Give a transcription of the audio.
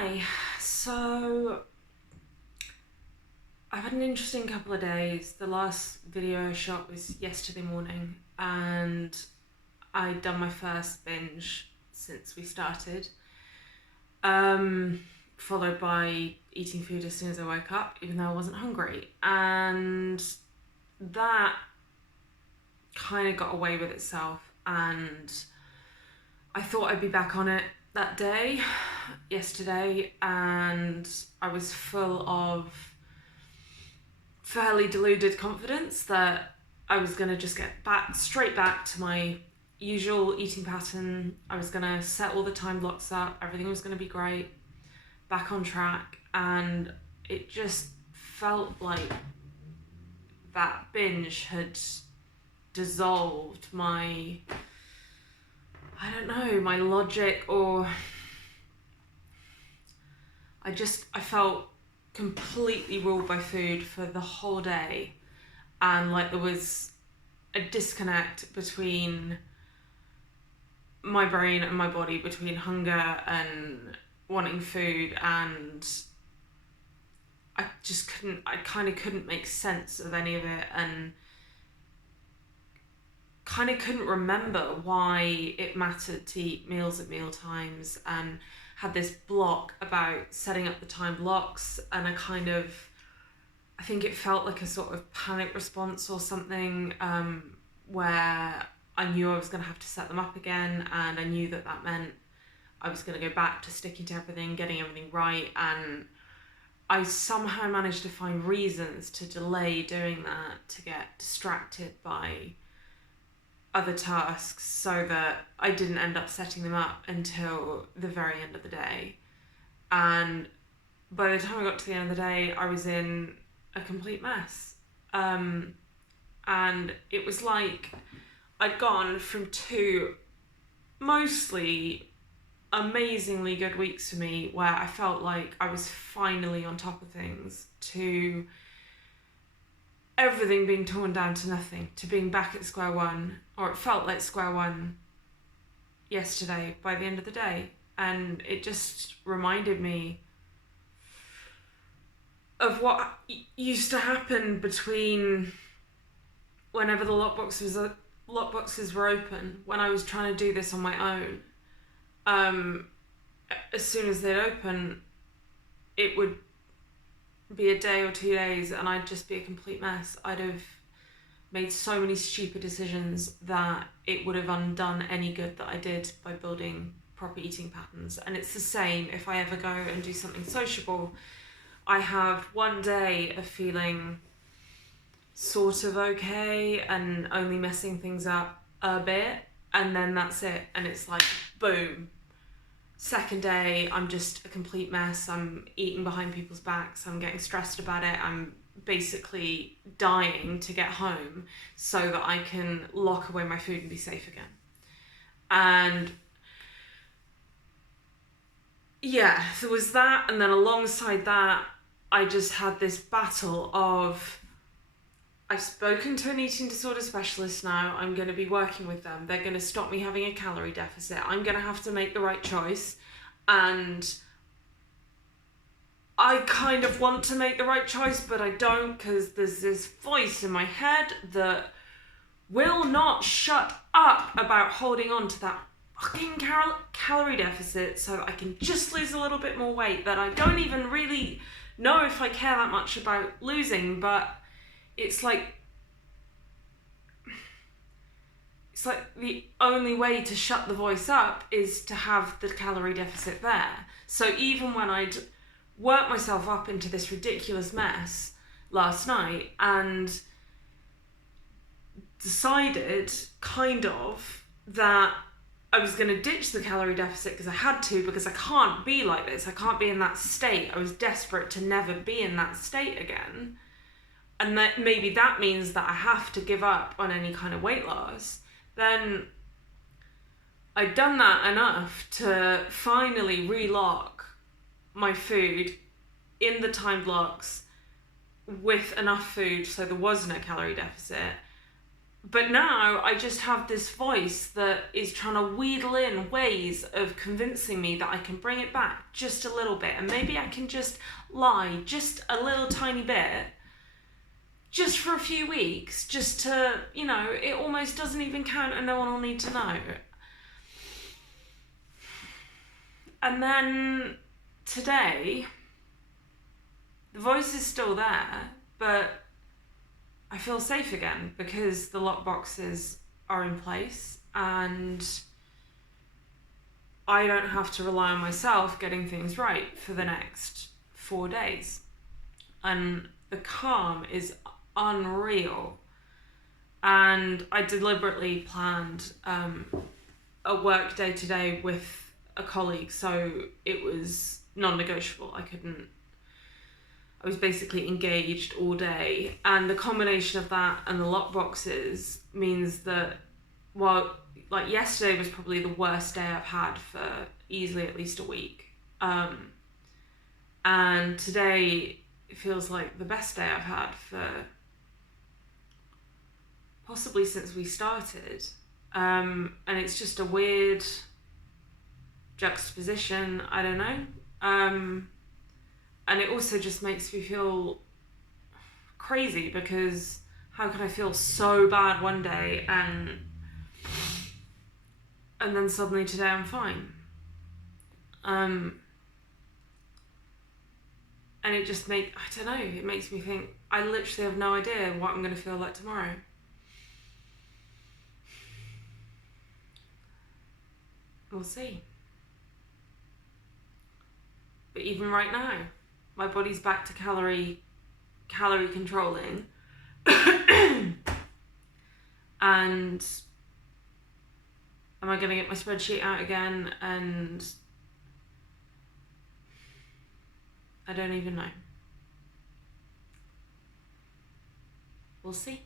Hi. So I've had an interesting couple of days. The last video I shot was yesterday morning, and I'd done my first binge since we started. Followed by eating food as soon as I woke up, even though I wasn't hungry. And that kind of got away with itself, and I thought I'd be back on it that day, yesterday, and I was full of fairly deluded confidence that I was going to just get straight back to my usual eating pattern. I was going to set all the time blocks up, everything was going to be great, back on track, and it just felt like that binge had dissolved my my logic, or I felt completely ruled by food for the whole day, and like there was a disconnect between my brain and my body, between hunger and wanting food, and I kind of couldn't make sense of any of it, and kind of couldn't remember why it mattered to eat meals at meal times, and had this block about setting up the time blocks, and I think it felt like a sort of panic response or something, where I knew I was going to have to set them up again, and I knew that meant I was going to go back to sticking to everything, getting everything right, and I somehow managed to find reasons to delay doing that, to get distracted by other tasks, so that I didn't end up setting them up until the very end of the day. And by the time I got to the end of the day, I was in a complete mess. And it was like I'd gone from 2 mostly amazingly good weeks for me, where I felt like I was finally on top of things, to everything being torn down to nothing, to being back at square one, or it felt like square one yesterday by the end of the day. And it just reminded me of what used to happen between whenever the lockboxes were open, when I was trying to do this on my own. As soon as they'd open, it would be a day or 2 days and I'd just be a complete mess. I'd have made so many stupid decisions that it would have undone any good that I did by building proper eating patterns. And it's the same if I ever go and do something sociable. I have one day of feeling sort of okay and only messing things up a bit, and then that's it, and it's like boom. Second day, I'm just a complete mess. I'm eating behind people's backs. I'm getting stressed about it. I'm basically dying to get home so that I can lock away my food and be safe again. And yeah, there was that. And then alongside that, I just had this battle of, I've spoken to an eating disorder specialist now. I'm going to be working with them. They're going to stop me having a calorie deficit. I'm going to have to make the right choice. And I kind of want to make the right choice, but I don't, because there's this voice in my head that will not shut up about holding on to that fucking calorie deficit so that I can just lose a little bit more weight that I don't even really know if I care that much about losing, but it's like the only way to shut the voice up is to have the calorie deficit there. So even when I'd worked myself up into this ridiculous mess last night and decided kind of that I was going to ditch the calorie deficit because I had to, because I can't be like this. I can't be in that state. I was desperate to never be in that state again. And that maybe that means that I have to give up on any kind of weight loss. Then I'd done that enough to finally relock my food in the time blocks with enough food so there was no calorie deficit. But now I just have this voice that is trying to wheedle in ways of convincing me that I can bring it back just a little bit, and maybe I can just lie just a little tiny bit, just for a few weeks, just to, it almost doesn't even count and no one will need to know. And then today, the voice is still there, but I feel safe again because the lock boxes are in place and I don't have to rely on myself getting things right for the next 4 days. And the calm is unreal. And I deliberately planned a work day today with a colleague, so it was non-negotiable. I was basically engaged all day, and the combination of that and the lock boxes means that, well, like yesterday was probably the worst day I've had for easily at least a week, and today it feels like the best day I've had for possibly since we started, and it's just a weird juxtaposition. I don't know. And it also just makes me feel crazy because how can I feel so bad one day and then suddenly today I'm fine? And it just I don't know, it makes me think I literally have no idea what I'm going to feel like tomorrow. We'll see. But even right now, my body's back to calorie controlling. And am I going to get my spreadsheet out again? And I don't even know. We'll see.